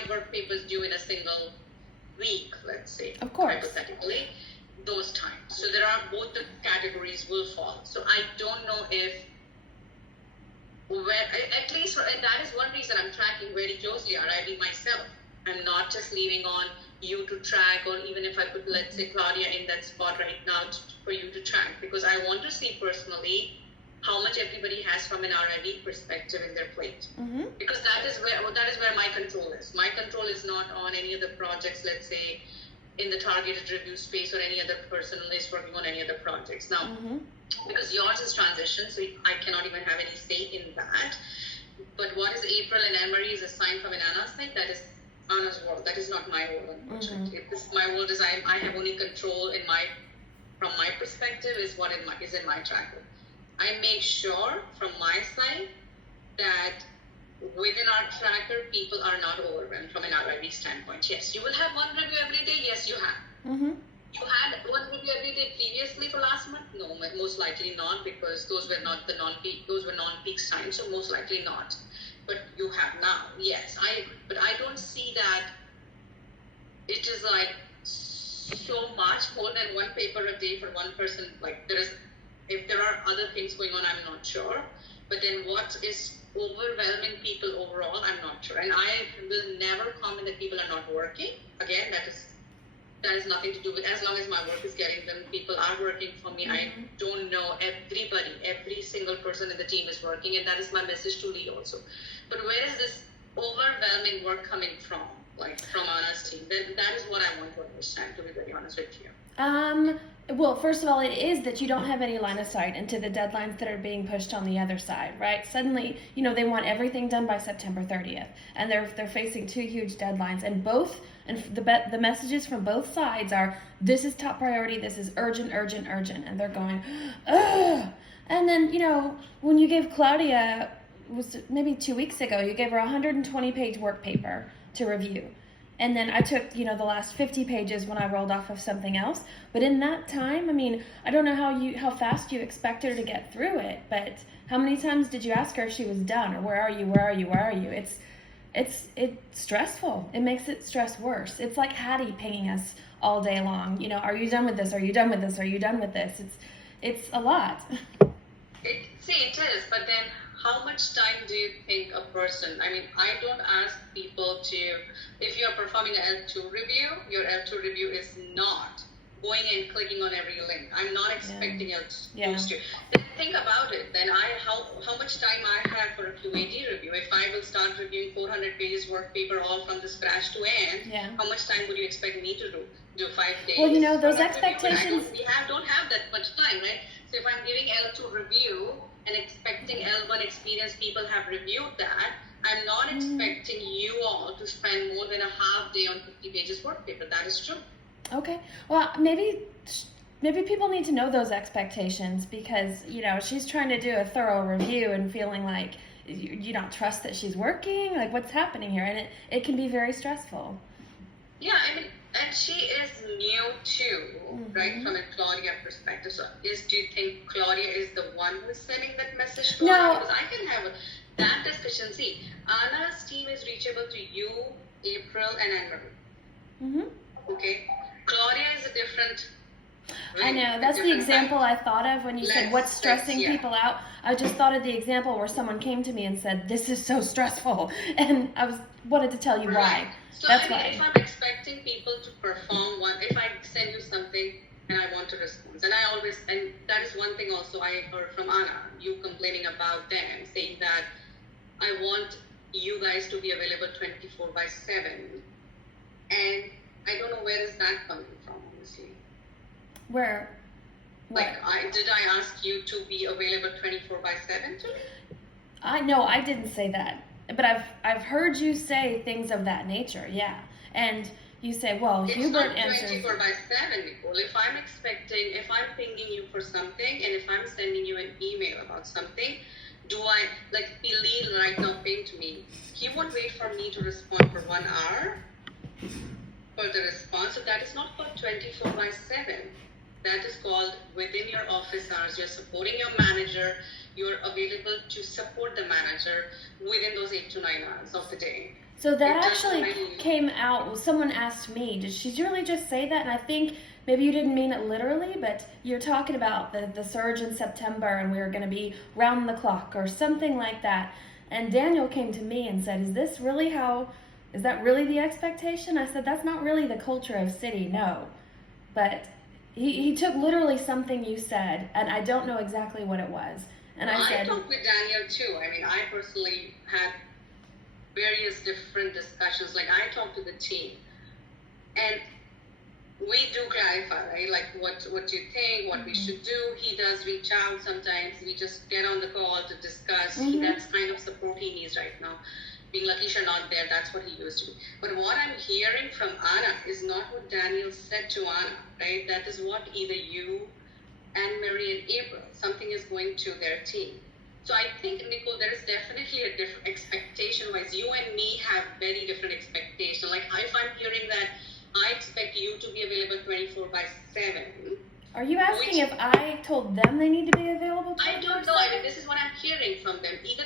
5 work papers due in a single week, let's say, Of course. hypothetically, those times. So there are both the categories will fall. So I don't know if, at least that is one reason I'm tracking very closely RID myself. I'm not just leaving on you to track, or even if I put, let's say, Claudia in that spot right now for you to track, because I want to see personally how much everybody has from an RID perspective in their plate. Because that is where my control is. My control is not on any of the projects, let's say, in the targeted review space, or any other person is working on any other projects. Now, because yours is transition, so I cannot even have any say in that. But what is April and Anne-Marie is assigned from an Anna's side, that is Anna's world. That is not my world, unfortunately. This is my world, is I have only control from my perspective is what is in my tracker. I make sure from my side that within our tracker, people are not overwhelmed from an RID standpoint. Yes, you will have one review every day. Yes, you have. You had one review every day previously for last month? No, most likely not, because those were not the non-peak, those were non-peak times, so most likely not. But you have now, yes, but I don't see that it is like so much more than one paper a day for one person. Like if there are other things going on, I'm not sure. But then what is overwhelming people overall, I'm not sure. And I will never comment that people are not working. Again, that has nothing to do with, as long as my work is getting them, people are working for me. I don't know every single person in the team is working, and that is my message to Lee also. But where is this overwhelming work coming from, like from Anna's team? That is what I want to understand, to be very honest with you. Well, first of all, it is that you don't have any line of sight into the deadlines that are being pushed on the other side, right? Suddenly, they want everything done by September 30th, and they're facing 2 huge deadlines, and the messages from both sides are, this is top priority, this is urgent, urgent, urgent, and they're going, ugh. And then, when you gave Claudia, was maybe 2 weeks ago, you gave her a 120-page work paper to review. And then I took, the last 50 pages when I rolled off of something else. But in that time, I don't know how fast you expect her to get through it, but how many times did you ask her if she was done, or where are you? It's stressful. It makes it stress worse. It's like Hattie pinging us all day long. Are you done with this? Are you done with this? Are you done with this? It's a lot. It is, but then how much time do you think a person, I don't ask people to, if you're performing an L2 review, your L2 review is not going and clicking on every link. I'm not expecting L2 to. Then think about it. Then how much time I have for a QAD review? If I will start reviewing 400 pages work paper all from the scratch to end, how much time would you expect me to do 5 days? Well, those expectations. We don't have that much time, right? So if I'm giving L2 review and expecting L1 experienced people have reviewed that, I'm not expecting you all to spend more than a half day on 50 pages work paper. That is true. Okay. Well, maybe people need to know those expectations, because, she's trying to do a thorough review and feeling like you don't trust that she's working, like what's happening here, and it can be very stressful. Yeah, and she is new too, right, from a Claudia perspective. So do you think Claudia is the one who is sending that message to her? Because I can have that discussion. See, Anna's team is reachable to you, April, and Anne-Marie. Okay? Claudia is a different... I know, that's the example I thought of when you said what's stressing people out. I just thought of the example where someone came to me and said, this is so stressful, and I wanted to tell you why. So if I'm expecting people to perform if I send you something and I want a response, and that is one thing also I heard from Anna, you complaining about them, saying that I want you guys to be available 24/7, and I don't know where is that coming from, honestly. Where? Like, did I ask you to be available 24/7 to me? I didn't say that. But I've heard you say things of that nature, yeah. And you say, well, it's Hubert not answers... 24/7, Nicole. If I'm pinging you for something, and if I'm sending you an email about something, like Bilal right now pinged me, he won't wait for me to respond for 1 hour for the response. So that is not called 24/7. That is called within your office hours. You're supporting your manager. You're available to support the manager within those 8 to 9 hours of the day. So that It does actually really. came out. Someone asked me, did she really just say that? And I think maybe you didn't mean it literally, but you're talking about the surge in September and we were going to be round the clock or something like that. And Daniel came to me and said, is that really the expectation? I said, that's not really the culture of City, no. But he took literally something you said, and I don't know exactly what it was. And I said, talked with Daniel too. I mean, I personally had various different discussions. Like I talked to the team, and we do clarify, right? Like what you think, what we should do. He does reach out sometimes. We just get on the call to discuss. That's kind of support he needs right now. Being Lakisha not there, that's what he used to be. But what I'm hearing from Anna is not what Daniel said to Anna, right? That is what either you, Anne-Marie, and April, something is going to their team. So I think, Nicole, there is definitely a different expectation-wise. You and me have very different expectations. Like if I'm hearing that I expect you to be available 24/7. Are you asking if I told them they need to be available 24/7? I don't know. I mean, this is what I'm hearing from them. Either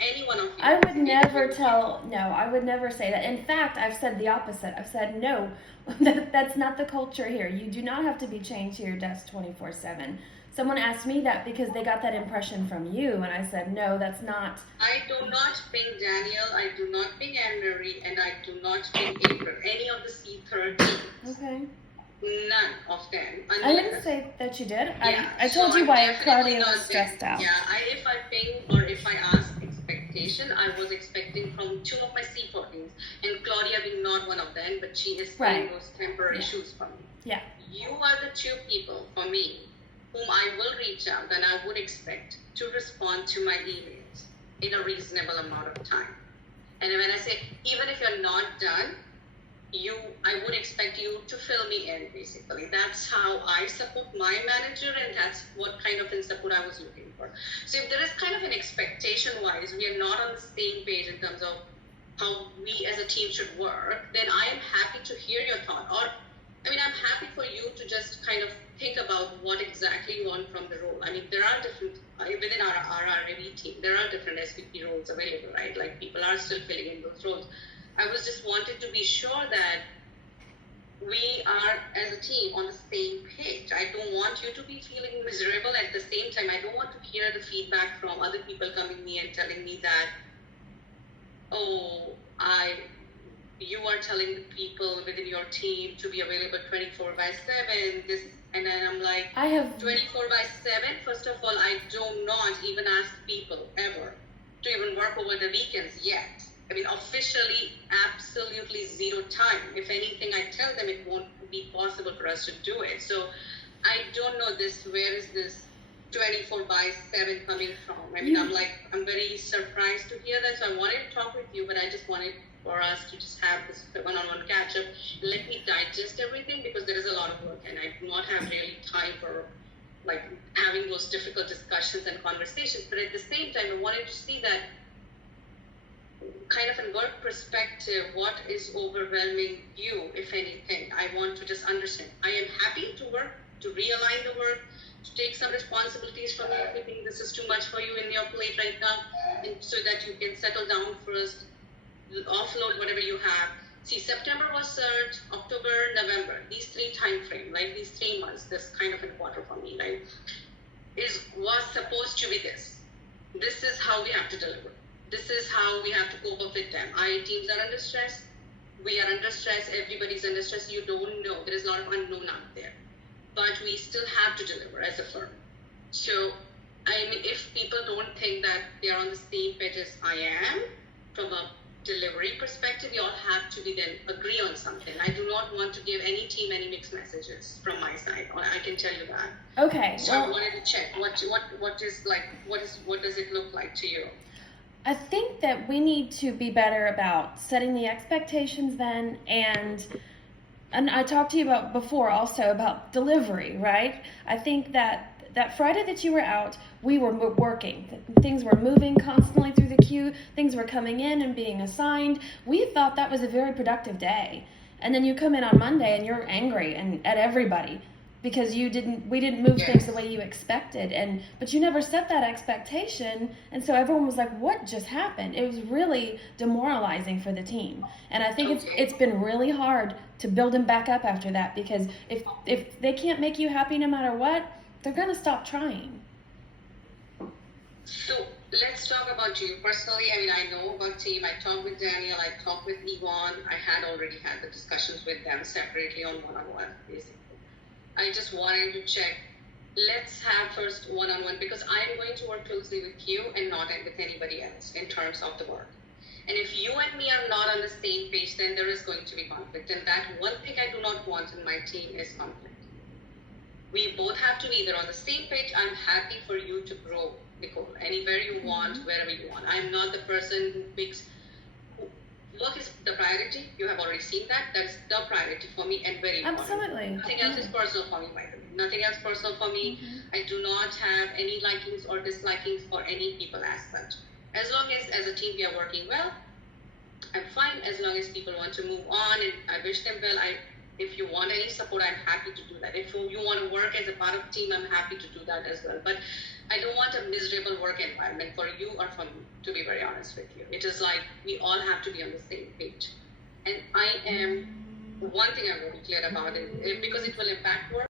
any one of you. I would never I would never say that. In fact, I've said the opposite. I've said, no, that's not the culture here. You do not have to be chained to your desk 24/7. Someone asked me that because they got that impression from you, and I said, no, that's not. I do not ping Daniel, I do not ping Anne-Marie, and I do not ping April. Any of the C13. Okay. None of them. I didn't say that you did. Yeah, I told you why Claudia was stressed out. Yeah, if I ping or if I ask expectation, I was expecting from 2 of my C14s, and Claudia being not one of them, but she is paying those temporary shoes for me. Yeah. You are the 2 people for me whom I will reach out and I would expect to respond to my emails in a reasonable amount of time. And when I say, even if you're not done, I would expect you to fill me in, basically. That's how I support my manager, and that's what kind of support I was looking for. So if there is kind of an expectation-wise, we are not on the same page in terms of how we as a team should work, then I am happy to hear your thought. I'm happy for you to just kind of think about what exactly you want from the role. I mean, there are different, within our RRV team, there are different SVP roles available, right? Like people are still filling in those roles. I was just wanted to be sure that we are, as a team, on the same page. I don't want you to be feeling miserable. At the same time, I don't want to hear the feedback from other people coming to me and telling me that, you are telling the people within your team to be available 24/7. And then I'm like, I have 24/7. First of all, I do not even ask people ever to even work over the weekends yet. I mean, officially, absolutely zero time. If anything, I tell them it won't be possible for us to do it. So I don't know where is this 24/7 coming from? I mean, I'm very surprised to hear that. So I wanted to talk with you, but I just wanted for us to just have this one-on-one catch-up. Let me digest everything because there is a lot of work and I do not have really time for like having those difficult discussions and conversations. But at the same time, I wanted to see that kind of a work perspective, what is overwhelming you, if anything. I want to just understand. I am happy to work, to realign the work, to take some responsibilities from you if you think this is too much for you in your plate right now, and so that you can settle down first, offload whatever you have. See, September was surge, October, November, these 3 time frame, like these 3 months, this kind of a quarter for me, right, was supposed to be this. This is how we have to deliver. This is how we have to cope up with them. Our teams are under stress. We are under stress. Everybody's under stress. You don't know. There is a lot of unknown out there. But we still have to deliver as a firm. So, I mean, if people don't think that they are on the same page as I am, from a delivery perspective, you all have to then agree on something. I do not want to give any team any mixed messages from my side. I can tell you that. Okay. So I wanted to check what does it look like to you? I think that we need to be better about setting the expectations then, and I talked to you about before also about delivery, right? I think that Friday that you were out, we were working. Things were moving constantly through the queue. Things were coming in and being assigned. We thought that was a very productive day. And then you come in on Monday and you're angry and at everybody. because we didn't move things the Yes. way you expected, but you never set that expectation, and so everyone was like, what just happened? It was really demoralizing for the team, and I think Okay. it's been really hard to build them back up after that, because if they can't make you happy no matter what, they're going to stop trying. So let's talk about you personally. I mean, I know about team. I talked with Daniel. I talked with Yvonne. I had already had the discussions with them separately on one-on-one, basically. I just wanted to check. Let's have first one-on-one, because I am going to work closely with you and not with anybody else in terms of the work. And if you and me are not on the same page, then there is going to be conflict. And that one thing I do not want in my team is conflict. We both have to be either on the same page. I'm happy for you to grow, Nicole, anywhere you want, wherever you want. I'm not the person who picks. Work is the priority. You have already seen that. That's the priority for me and very important. Absolutely. Nothing else is personal for me, by the way. Nothing else personal for me. I do not have any likings or dislikings for any people as such. As long as a team we are working well, I'm fine. As long as people want to move on and I wish them well, if you want any support, I'm happy to do that. If you want to work as a part of team, I'm happy to do that as well. But I don't want a miserable work environment for you or for me, to be very honest with you. It is like we all have to be on the same page. And I am, one thing I'm very clear about it, because it will impact work.